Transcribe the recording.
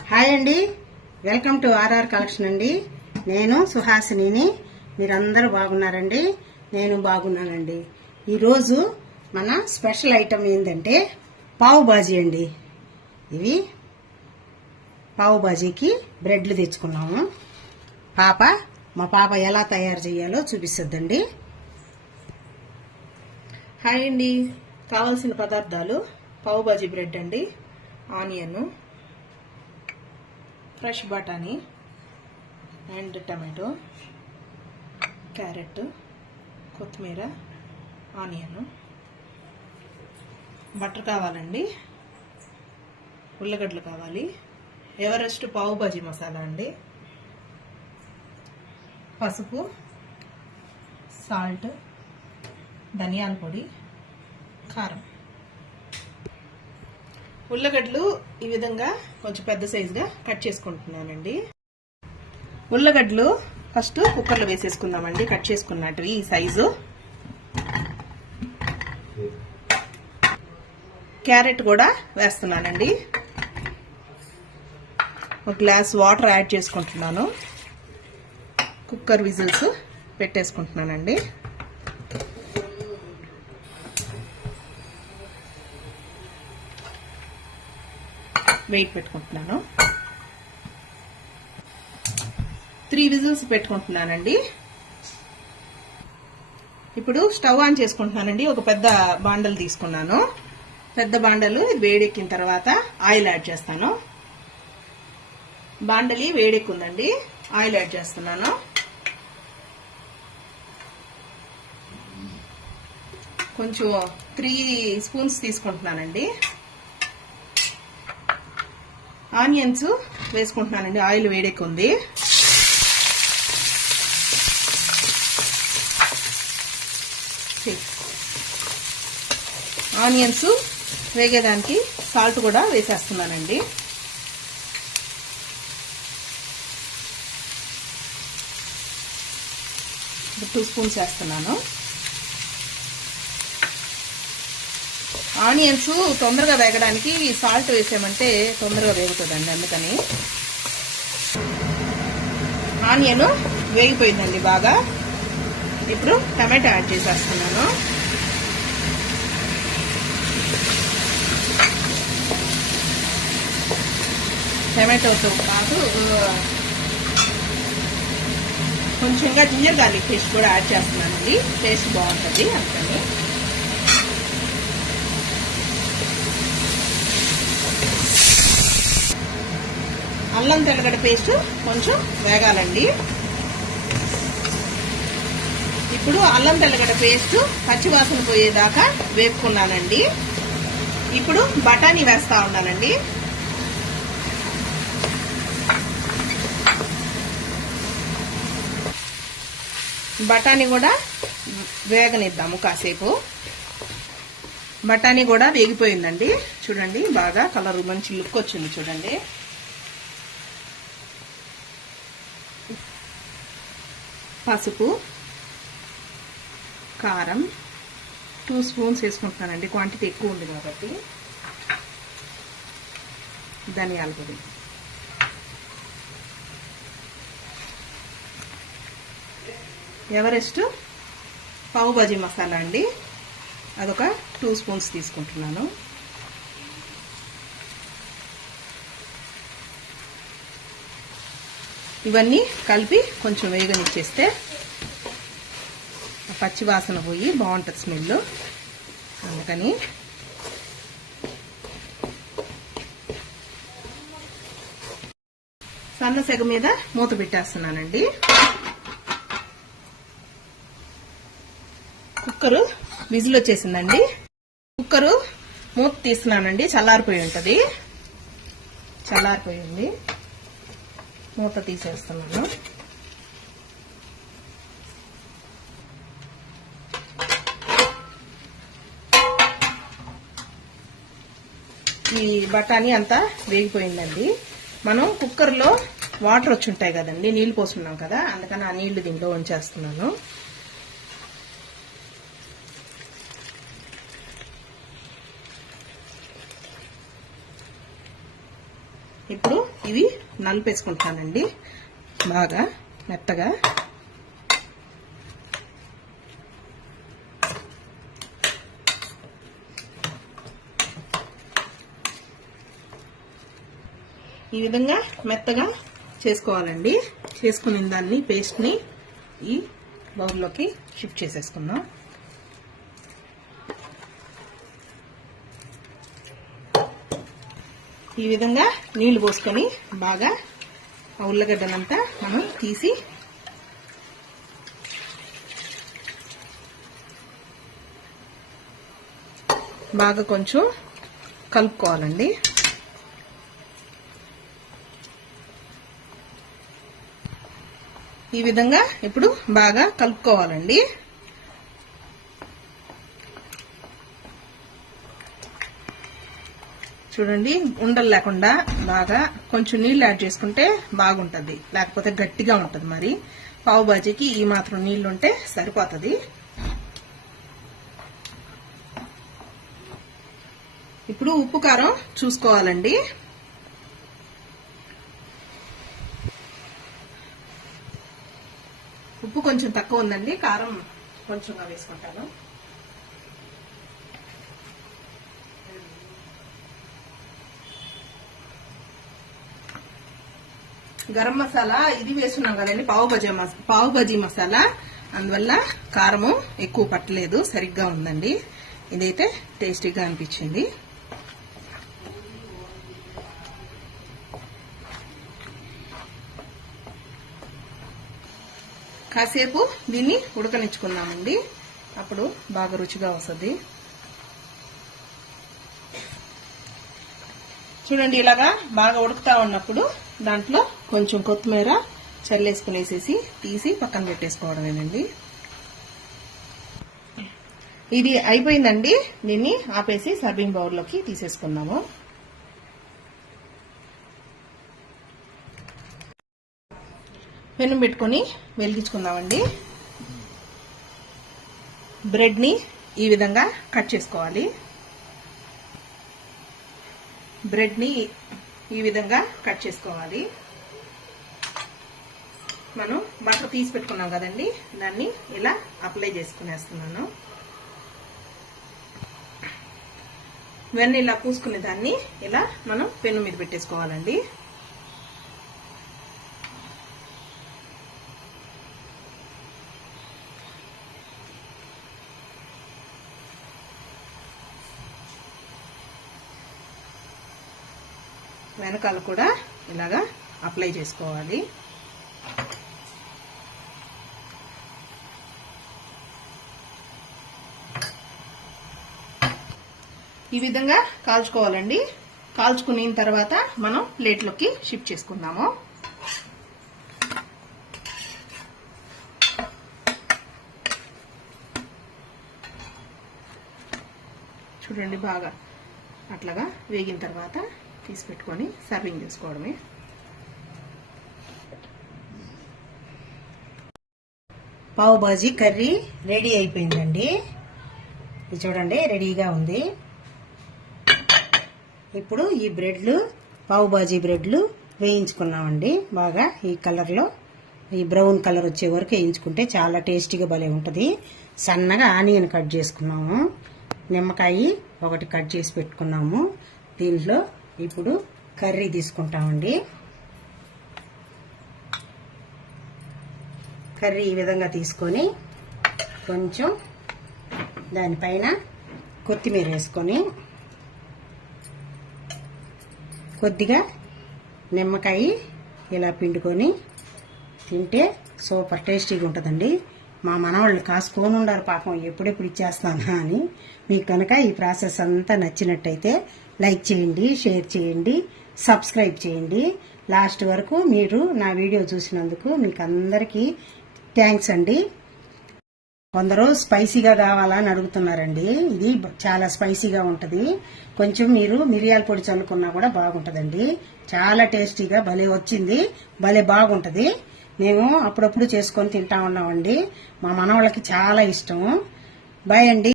Hi అండి, welcome to RR collection అండి. నేను సుహాసినిని. మీరందరూ బాగున్నారండి? నేను బాగున్నానండి. ఈరోజు మన స్పెషల్ ఐటమ్ ఏంటంటే పావు బాజీ అండి. ఇవి పావు బాజీకి బ్రెడ్లు తెచ్చుకున్నాము. మా పాప ఎలా తయారు చేయాలో చూపిస్తుందండి. హాయ్ అండి, కావాల్సిన పదార్థాలు: పావు బాజీ బ్రెడ్ అండి, ఆనియన్, ఫ్రెష్ బఠానీ అండ్ టమాటో, క్యారెట్, కొత్తిమీర, ఆనియన్, బటర్ కావాలండి, ఉల్లగడ్డలు కావాలి, ఎవరెస్ట్ పావు బాజీ మసాలా అండి, పసుపు, సాల్ట్, ధనియాల పొడి, కారం. ఉల్లగడ్డలు ఈ విధంగా కొంచెం పెద్ద సైజుగా కట్ చేసుకుంటున్నానండి. ఉల్లగడ్డలు ఫస్ట్ కుక్కర్లో వేసేసుకుందామండి, కట్ చేసుకున్నట్టు ఈ సైజు. క్యారెట్ కూడా వేస్తున్నానండి. ఒక గ్లాస్ వాటర్ యాడ్ చేసుకుంటున్నాను. కుక్కర్ విజిల్స్ పెట్టేసుకుంటున్నానండి. వెయిట్ పెట్టుకుంటున్నాను. 3 విజిల్స్ పెట్టుకుంటున్నానండి. ఇప్పుడు స్టవ్ ఆన్ చేసుకుంటున్నానండి. ఒక పెద్ద బాండలు తీసుకున్నాను. పెద్ద బాండలు వేడెక్కిన తర్వాత ఆయిల్ యాడ్ చేస్తాను. బాండలి వేడెక్కుందండి, ఆయిల్ యాడ్ చేస్తున్నాను. కొంచెం 3 స్పూన్స్ తీసుకుంటున్నానండి. ఆనియన్స్ వేసుకుంటున్నానండి. ఆయిల్ వేడెక్కుంది. ఆనియన్స్ వేగేదానికి సాల్ట్ కూడా వేసేస్తున్నానండి. ఒక 2 స్పూన్స్ వేస్తున్నాను. ఆనియన్స్ తొందరగా వేగడానికి సాల్ట్ వేసామంటే తొందరగా వేగుతుందండి, అందుకని. ఆనియన్ వేగిపోయిందండి బాగా. ఇప్పుడు టమాటా యాడ్ చేసేస్తున్నాను. టమాటోతో పాటు కొంచెంగా జింజర్ గార్లిక్ పేస్ట్ కూడా యాడ్ చేస్తున్నానండి. టేస్ట్ బాగుంటుంది అందుకని. అల్లం తెల్లగడ్డ పేస్ట్ కొంచెం వేగాలండి. ఇప్పుడు అల్లం తెల్లగడ్డ పేస్ట్ పచ్చివాసన పోయేదాకా వేపుకున్నానండి. ఇప్పుడు బఠానీ వేస్తా ఉన్నానండి. బఠానీ కూడా వేగనిద్దాము కాసేపు. బఠానీ కూడా వేగిపోయిందండి. చూడండి, బాగా కలర్ మంచి లుక్ వచ్చింది చూడండి. పసుపు, కారం 2 స్పూన్స్ వేసుకుంటున్నానండి, క్వాంటిటీ ఎక్కువ ఉంది కాబట్టి. ధనియాల పొడి, ఎవరెస్ట్ పావు బాజీ మసాలా అండి, అదొక 2 స్పూన్స్ తీసుకుంటున్నాను. ఇవన్నీ కలిపి కొంచెం వేగనిచ్చేస్తే పచ్చి వాసన పోయి బాగుంటుంది స్మెల్. అందుకని సన్న సెగ మీద మూత పెట్టేస్తున్నానండి. కుక్కరు విజిల్ వచ్చేసిందండి. కుక్కరు మూత తీస్తున్నానండి. చల్లారిపోయి ఉంటుంది. చల్లారిపోయింది. మూత తీసేస్తున్నాను. ఈ బఠానీ అంతా వేగిపోయిందండి. మనం కుక్కర్లో వాటర్ వచ్చి ఉంటాయి కదండి, నీళ్లు పోసుకున్నాం కదా, అందుకని ఆ నీళ్లు దీంట్లో ఉంచేస్తున్నాను. ఇప్పుడు ఇవి నలిపేసుకుంటానండి బాగా మెత్తగా. ఈ విధంగా మెత్తగా చేసుకోవాలండి. చేసుకున్న దాన్ని పేస్ట్ని ఈ బౌల్లోకి షిఫ్ట్ చేసేసుకుందాం. ఈ విధంగా నీళ్లు పోసుకొని బాగా ఆ ఉల్లగడ్డలంతా మనం తీసి బాగా కొంచెం కలుపుకోవాలండి. ఈ విధంగా ఇప్పుడు బాగా కలుపుకోవాలండి. చూడండి, ఉండలు లేకుండా బాగా కొంచెం నీళ్లు యాడ్ చేసుకుంటే బాగుంటది, లేకపోతే గట్టిగా ఉంటది. మరి పావు బాజీకి ఈ మాత్రం నీళ్లు ఉంటే సరిపోతుంది. ఇప్పుడు ఉప్పు కారం చూసుకోవాలండి. ఉప్పు కొంచెం తక్కువ ఉందండి, కారం కొంచెంగా వేసుకుంటాను. గరం మసాలా ఇది వేస్తున్నాం కదండి, పావు బజీ మసాలా, అందువల్ల కారము ఎక్కువ పట్టలేదు, సరిగ్గా ఉందండి. ఇదైతే టేస్టీగా అనిపించింది. కాసేపు దీన్ని ఉడకనిచ్చుకుందామండి, అప్పుడు బాగా రుచిగా వస్తుంది. చూడండి, ఇలాగా బాగా ఉడుకుతా ఉన్నప్పుడు దాంట్లో కొంచెం కొత్తిమీర చల్లేసుకునేసేసి తీసి పక్కన పెట్టేసుకోవడమేనండి. ఇది అయిపోయిందండి. దీన్ని ఆపేసి సర్వింగ్ బౌల్లోకి తీసేసుకుందాము. పెనం పెట్టుకొని వెలిగించుకుందామండి. బ్రెడ్ ని ఈ విధంగా కట్ చేసుకోవాలి. బ్రెడ్ ని ఈ విధంగా కట్ చేసుకోవాలి. మనం బటర్ తీసి పెట్టుకున్నాం కదండి, దాన్ని ఇలా అప్లై చేసుకునేస్తున్నాను. ఇవన్నీ ఇలా పూసుకునే దాన్ని ఇలా మనం పెను మీద పెట్టేసుకోవాలండి. వెనకాల కూడా ఇలాగా అప్లై చేసుకోవాలి. ఈ విధంగా కాల్చుకోవాలండి. కాల్చుకున్న తర్వాత మనం ప్లేట్లోకి షిఫ్ట్ చేసుకుందాము. చూడండి, బాగా అట్లాగా వేగిన తర్వాత తీసి పెట్టుకొని సర్వింగ్ చేసుకోవడమే. పావు బాజీ కర్రీ రెడీ అయిపోయిందండి. ఇది చూడండి, రెడీగా ఉంది. ఇప్పుడు ఈ బ్రెడ్లు, పావు బాజీ బ్రెడ్లు వేయించుకున్నామండి. బాగా ఈ కలర్లో, ఈ బ్రౌన్ కలర్ వచ్చే వరకు వేయించుకుంటే చాలా టేస్టీగా భలే ఉంటుంది. సన్నగా ఆనియన్ కట్ చేసుకున్నాము, నిమ్మకాయ ఒకటి కట్ చేసి పెట్టుకున్నాము. దీంట్లో ఇప్పుడు కర్రీ తీసుకుంటామండి. కర్రీ ఈ విధంగా తీసుకొని కొంచెం దానిపైన కొత్తిమీర వేసుకొని కొద్దిగా నిమ్మకాయ ఇలా పిండుకొని తింటే సూపర్ టేస్టీగా ఉంటుందండి. మా మనవాళ్ళు కాసుకొని ఉండారు పాపం, ఎప్పుడెప్పుడు ఇచ్చేస్తానా అని. మీకు కనుక ఈ ప్రాసెస్ అంతా నచ్చినట్టయితే లైక్ చేయండి, షేర్ చేయండి, సబ్స్క్రైబ్ చేయండి. లాస్ట్ వరకు మీరు నా వీడియో చూసినందుకు మీకు అందరికీ థ్యాంక్స్ అండి. కొందరు స్పైసీగా కావాలని అడుగుతున్నారండి. ఇది చాలా స్పైసీగా ఉంటుంది. కొంచెం మీరు మిరియాల పొడి చల్లుకున్నా కూడా బాగుంటుందండి. చాలా టేస్టీగా భలే వచ్చింది, భలే బాగుంటుంది. మేము అప్పుడప్పుడు చేసుకొని తింటా ఉన్నామండి. మా మనవాళ్ళకి చాలా ఇష్టం. బాయ్ అండి.